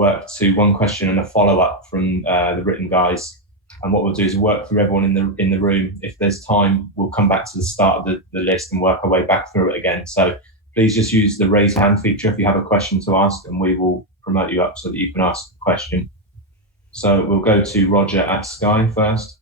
work to one question and a follow-up from the written guys. And what we'll do is work through everyone in the room. If there's time, we'll come back to the start of the list and work our way back through it again. So please just use the raise hand feature if you have a question to ask, and we will promote you up so that you can ask the question. So we'll go to Roger at Sky first.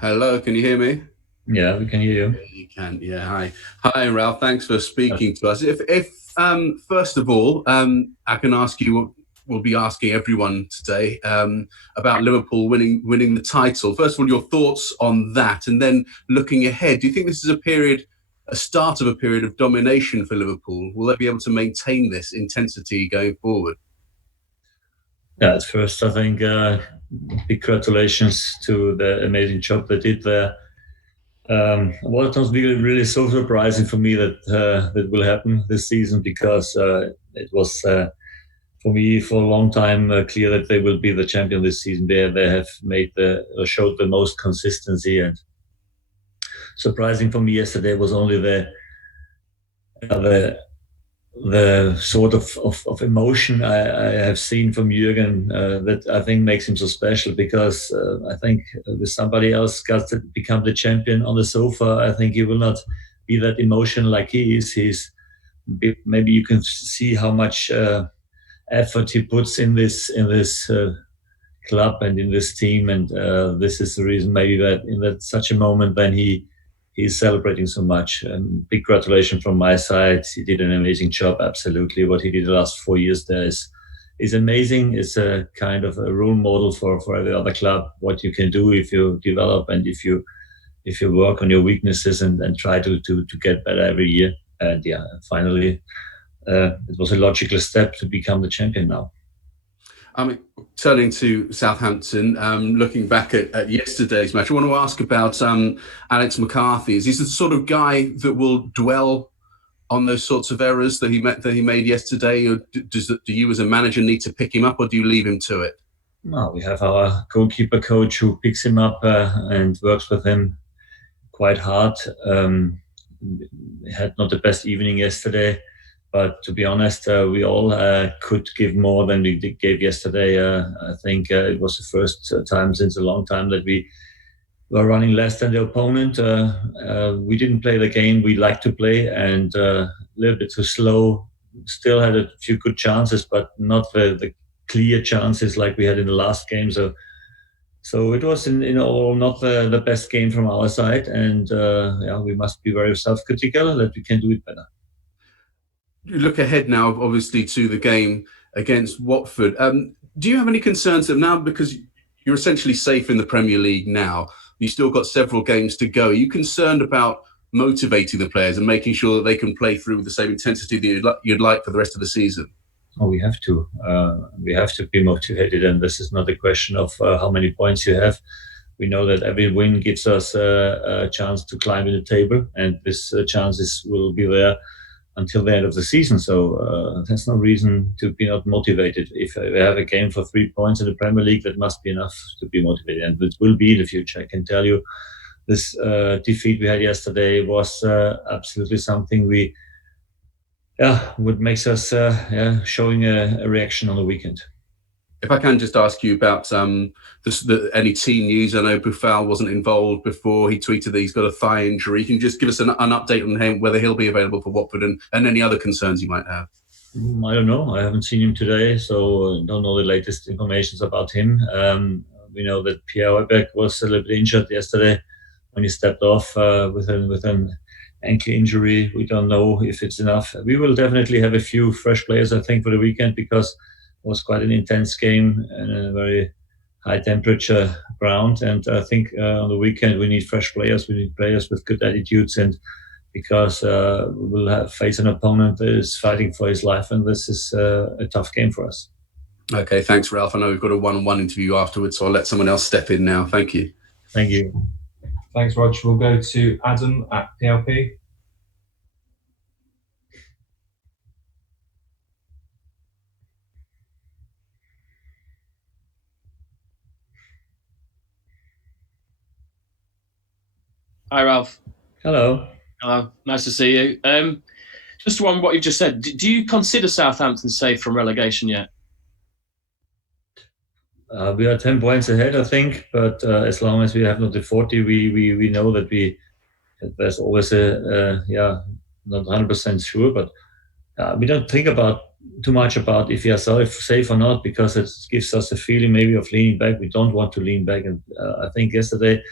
Hello, can you hear me? Yeah, we can hear you. Yeah, you can. Yeah, hi, Ralph. Thanks for speaking to us. If first of all, I can ask you. We'll be asking everyone today about Liverpool winning the title. First of all, your thoughts on that, and then looking ahead. Do you think this is a start of a period of domination for Liverpool? Will they be able to maintain this intensity going forward? Yeah, at first, I think big congratulations to the amazing job they did there. Well, it was really so surprising for me that that will happen this season, because it was for me for a long time clear that they will be the champion this season. They have showed the most consistency, and surprising for me yesterday was only the sort of emotion I have seen from Jürgen that I think makes him so special, because I think with somebody else got to become the champion on the sofa, I think he will not be that emotional like he is. Maybe you can see how much effort he puts in this club and in this team, and this is the reason maybe that in that such a moment when he's celebrating so much. And big congratulations from my side. He did an amazing job. Absolutely, what he did the last 4 years there is amazing. It's a kind of a role model for every other club. What you can do if you develop and if you work on your weaknesses and try to get better every year. And yeah, finally, it was a logical step to become the champion now. Turning to Southampton, looking back at yesterday's match, I want to ask about Alex McCarthy. Is he the sort of guy that will dwell on those sorts of errors that he made yesterday, or do you as a manager need to pick him up, or do you leave him to it? No, we have our goalkeeper coach who picks him up and works with him quite hard. He had not the best evening yesterday, but to be honest, we all could give more than we gave yesterday. I think it was the first time since a long time that we were running less than the opponent. We didn't play the game we like to play, and a little bit too slow. Still had a few good chances, but not the clear chances like we had in the last game. So it was in all not the best game from our side, and we must be very self-critical that we can do it better. You look ahead now, obviously, to the game against Watford. Do you have any concerns that now, because you're essentially safe in the Premier League now, you've still got several games to go? Are you concerned about motivating the players and making sure that they can play through with the same intensity that you'd like for the rest of the season? Oh, we have to. We have to be motivated, and this is not a question of how many points you have. We know that every win gives us a chance to climb in the table, and this chances will be there until the end of the season. So there's no reason to be not motivated. If we have a game for 3 points in the Premier League, that must be enough to be motivated, and it will be in the future. I can tell you, this defeat we had yesterday was absolutely something would makes us showing a reaction on the weekend. If I can just ask you about any team news. I know Buffal wasn't involved before. He tweeted that he's got a thigh injury. Can you just give us an update on him, whether he'll be available for Watford and any other concerns you might have? I don't know. I haven't seen him today, so don't know the latest information about him. We know that Pierre Højbjerg was a little bit injured yesterday when he stepped off with an ankle injury. We don't know if it's enough. We will definitely have a few fresh players, I think, for the weekend, because it was quite an intense game and a very high temperature ground. And I think on the weekend we need fresh players. We need players with good attitudes, and because we'll face an opponent that is fighting for his life, and this is a tough game for us. Okay, thanks, Ralph. I know we've got a one-on-one interview afterwards, so I'll let someone else step in now. Thank you. Thank you. Thanks, Rog. We'll go to Adam at PLP. Hi, Ralph. Hello. Hello. Nice to see you. Just on what you've just said, do you consider Southampton safe from relegation yet? We are 10 points ahead, I think, but as long as we have not the 40, we know that there's always not 100% sure, but we don't think too much about if we are safe or not, because it gives us a feeling maybe of leaning back. We don't want to lean back, and I think yesterday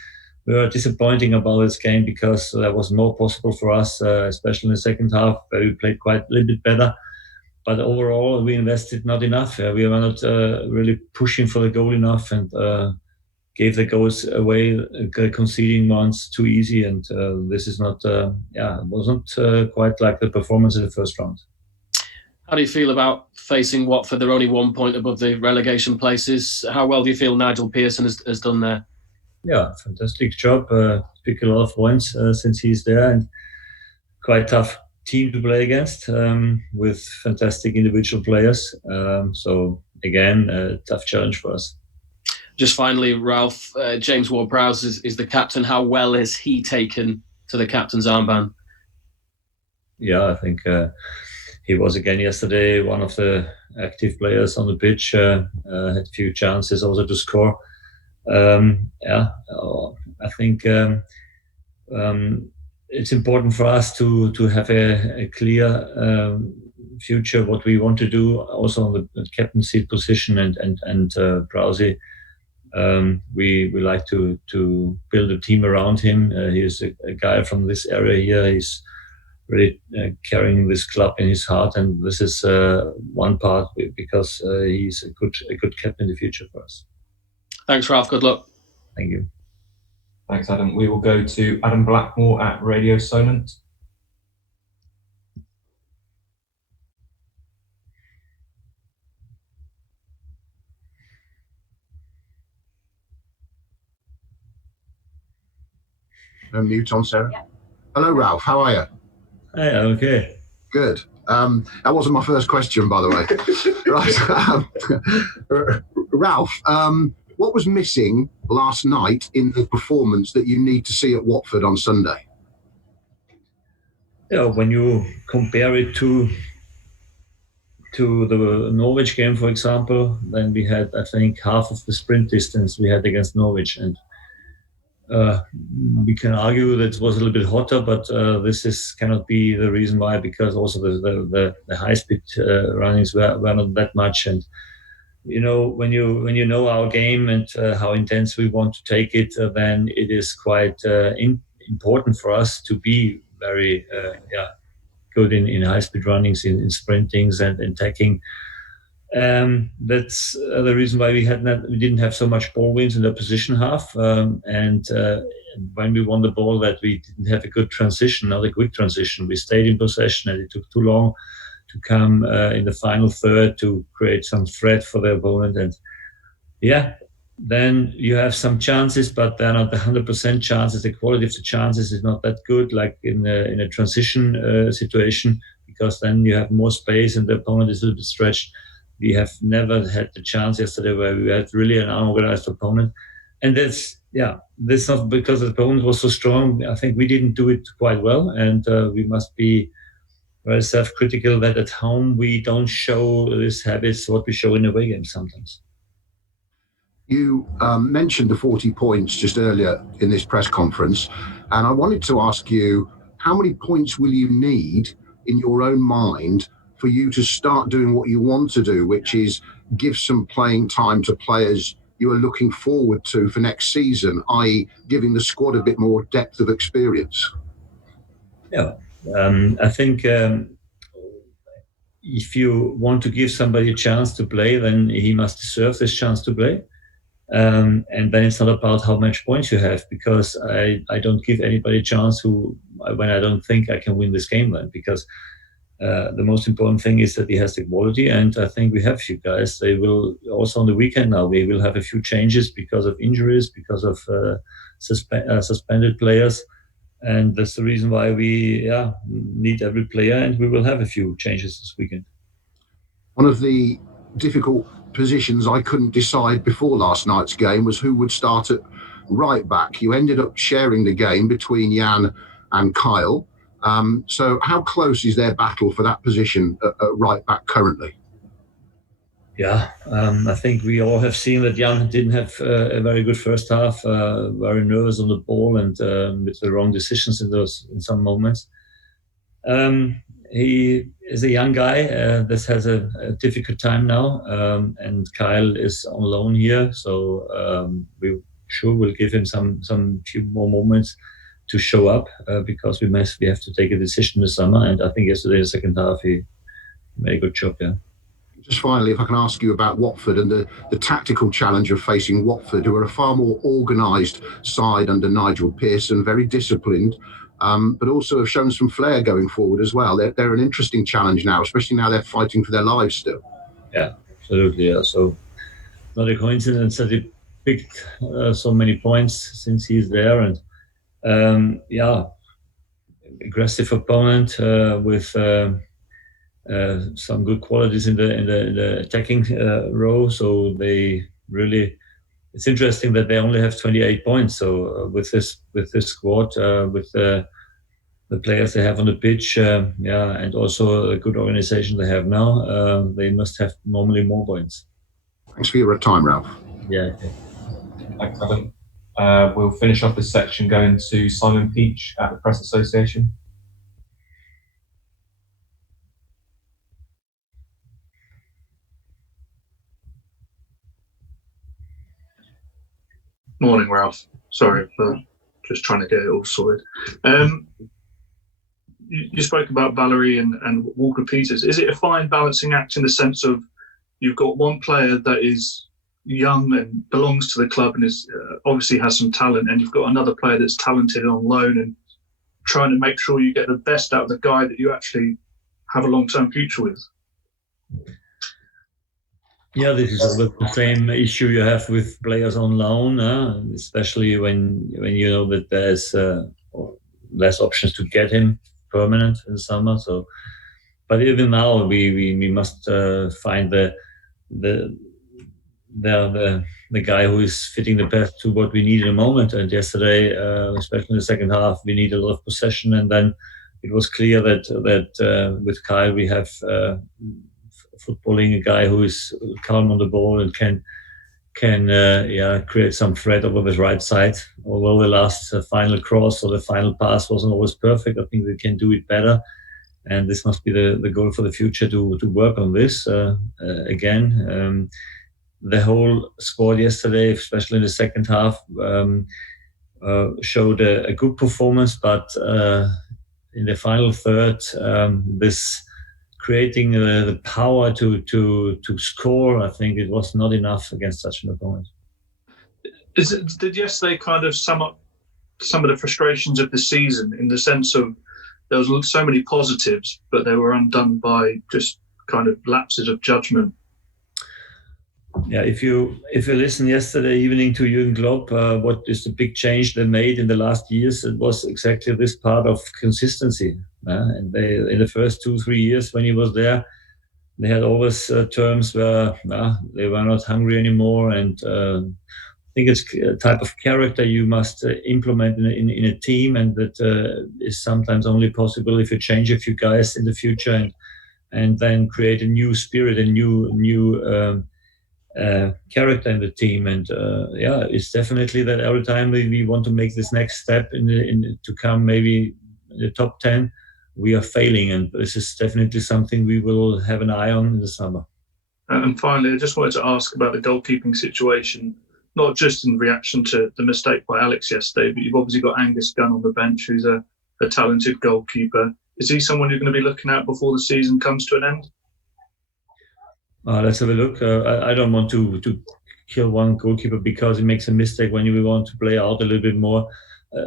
we were disappointing about this game because there was more possible for us, especially in the second half, where we played quite a little bit better. But overall, we invested not enough. We were not really pushing for the goal enough, and gave the goals away, conceding ones too easy. And this is not, it wasn't quite like the performance in the first round. How do you feel about facing Watford? They're only 1 point above the relegation places. How well do you feel Nigel Pearson has done there? Yeah, fantastic job. Picked a lot of points since he's there, and quite tough team to play against with fantastic individual players. So again, a tough challenge for us. Just finally, Ralph, James Ward-Prowse is the captain. How well has he taken to the captain's armband? Yeah, I think he was again yesterday one of the active players on the pitch. Had a few chances also to score. I think it's important for us to have a clear future what we want to do, also on the captaincy position and Prowse. We like to build a team around him. He's a guy from this area here. He's really carrying this club in his heart, and this is one part because he's a good captain in the future for us. Thanks, Ralph. Good luck. Thank you. Thanks, Adam. We will go to Adam Blackmore at Radio Solent. No mute on, Sarah. Yeah. Hello, Ralph. How are you? Hi, okay. Good. That wasn't my first question, by the way. Right. Ralph, what was missing last night in the performance that you need to see at Watford on Sunday? Yeah, when you compare it to the Norwich game, for example, then we had, I think, half of the sprint distance we had against Norwich, and we can argue that it was a little bit hotter, but this cannot be the reason why, because also the high speed runnings were not that much. And you know, when you know our game and how intense we want to take it, then it is quite important for us to be very good in high speed runnings, in sprintings and in tackling. That's the reason why we didn't have so much ball wins in the opposition half, and when we won the ball, that we didn't have a good transition, not a quick transition. We stayed in possession, and it took too long to come in the final third to create some threat for the opponent. And then you have some chances, but they're not 100% chances. The quality of the chances is not that good, like in a transition situation, because then you have more space and the opponent is a little bit stretched. We have never had the chance yesterday where we had really an unorganized opponent. And that's not because the opponent was so strong. I think we didn't do it quite well, and we must be very self-critical that at home we don't show these habits, what we show in away games sometimes. You mentioned the 40 points just earlier in this press conference, and I wanted to ask you, how many points will you need in your own mind for you to start doing what you want to do, which is give some playing time to players you are looking forward to for next season, i.e. giving the squad a bit more depth of experience? Yeah, I think if you want to give somebody a chance to play, then he must deserve this chance to play. And then it's not about how much points you have, because I don't give anybody a chance when I don't think I can win this game then, because the most important thing is that he has the quality, and I think we have a few guys. They will also on the weekend now. We will have a few changes because of injuries, because of suspended players, and that's the reason why we need every player, and we will have a few changes this weekend. One of the difficult positions I couldn't decide before last night's game was who would start at right back. You ended up sharing the game between Jan and Kyle. So how close is their battle for that position at right back currently? Yeah, I think we all have seen that Jan didn't have a very good first half, very nervous on the ball and with the wrong decisions in some moments. He is a young guy. This has a difficult time now, and Kyle is on loan here, so we sure will give him some few more moments to show up because we have to take a decision this summer. And I think yesterday in the second half he made a good job. Yeah. Just finally, if I can ask you about Watford and the tactical challenge of facing Watford, who are a far more organised side under Nigel Pearson, very disciplined, but also have shown some flair going forward as well. They're an interesting challenge now, especially now they're fighting for their lives still. Yeah, absolutely. Yeah. So not a coincidence that he picked so many points since he's there, and aggressive opponent with. Some good qualities in the attacking row, so they really. It's interesting that they only have 28 points. So with this squad, with the players they have on the pitch, and also a good organization they have now, they must have normally more points. Thanks for your time, Ralph. Yeah. Okay. Thanks, Adam. We'll finish off this section going to Simon Peach at the Press Association. Morning, Ralph. Sorry for just trying to get it all sorted. You spoke about Valerie and Walker Peters. Is it a fine balancing act in the sense of you've got one player that is young and belongs to the club and is obviously has some talent, and you've got another player that's talented on loan, and trying to make sure you get the best out of the guy that you actually have a long-term future with? Yeah, this is the same issue you have with players on loan, especially when you know that there's less options to get him permanent in the summer. So, but even now we must find the guy who is fitting the best to what we need in a moment. And yesterday, especially in the second half, we need a lot of possession, and then it was clear that with Kyle we have. Footballing a guy who is calm on the ball and can create some threat over the right side. Although the last final cross or the final pass wasn't always perfect, I think they can do it better, and this must be the goal for the future to work on this again. The whole squad yesterday, especially in the second half, showed a good performance, but in the final third, this creating the power to score, I think it was not enough against such an opponent. Did yesterday kind of sum up some of the frustrations of the season in the sense of there was so many positives, but they were undone by just kind of lapses of judgment? Yeah, if you listen yesterday evening to Jürgen Klopp, what is the big change they made in the last years? It was exactly this part of consistency. And they, in the first 2-3 years when he was there, they had always terms where they were not hungry anymore. And I think it's a type of character you must implement in a team, and that is sometimes only possible if you change a few guys in the future and then create a new spirit, a new character in the team. And it's definitely that every time we want to make this next step to come maybe in the top 10, we are failing, and this is definitely something we will have an eye on in the summer. And finally, I just wanted to ask about the goalkeeping situation, not just in reaction to the mistake by Alex yesterday, but you've obviously got Angus Gunn on the bench, who's a talented goalkeeper. Is he someone you're going to be looking at before the season comes to an end? Let's have a look. I don't want to kill one goalkeeper because he makes a mistake when we want to play out a little bit more.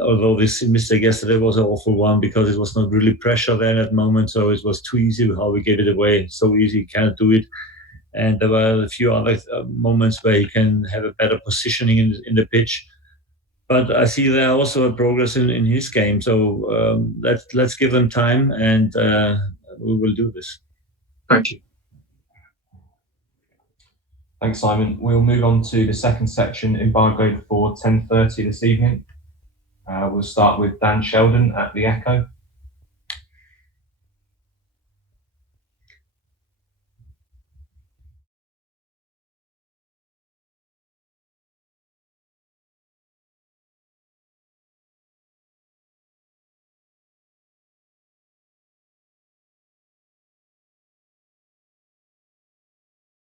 Although this mistake yesterday was an awful one because it was not really pressure then at the moment, so it was too easy how we gave it away. So easy, you cannot do it. And there were a few other moments where he can have a better positioning in the pitch. But I see there also a progress in his game. So let's give them time, and we will do this. Thank you. Thanks, Simon. We'll move on to the second section, embargoed for 10:30 this evening. We'll start with Dan Sheldon at the Echo.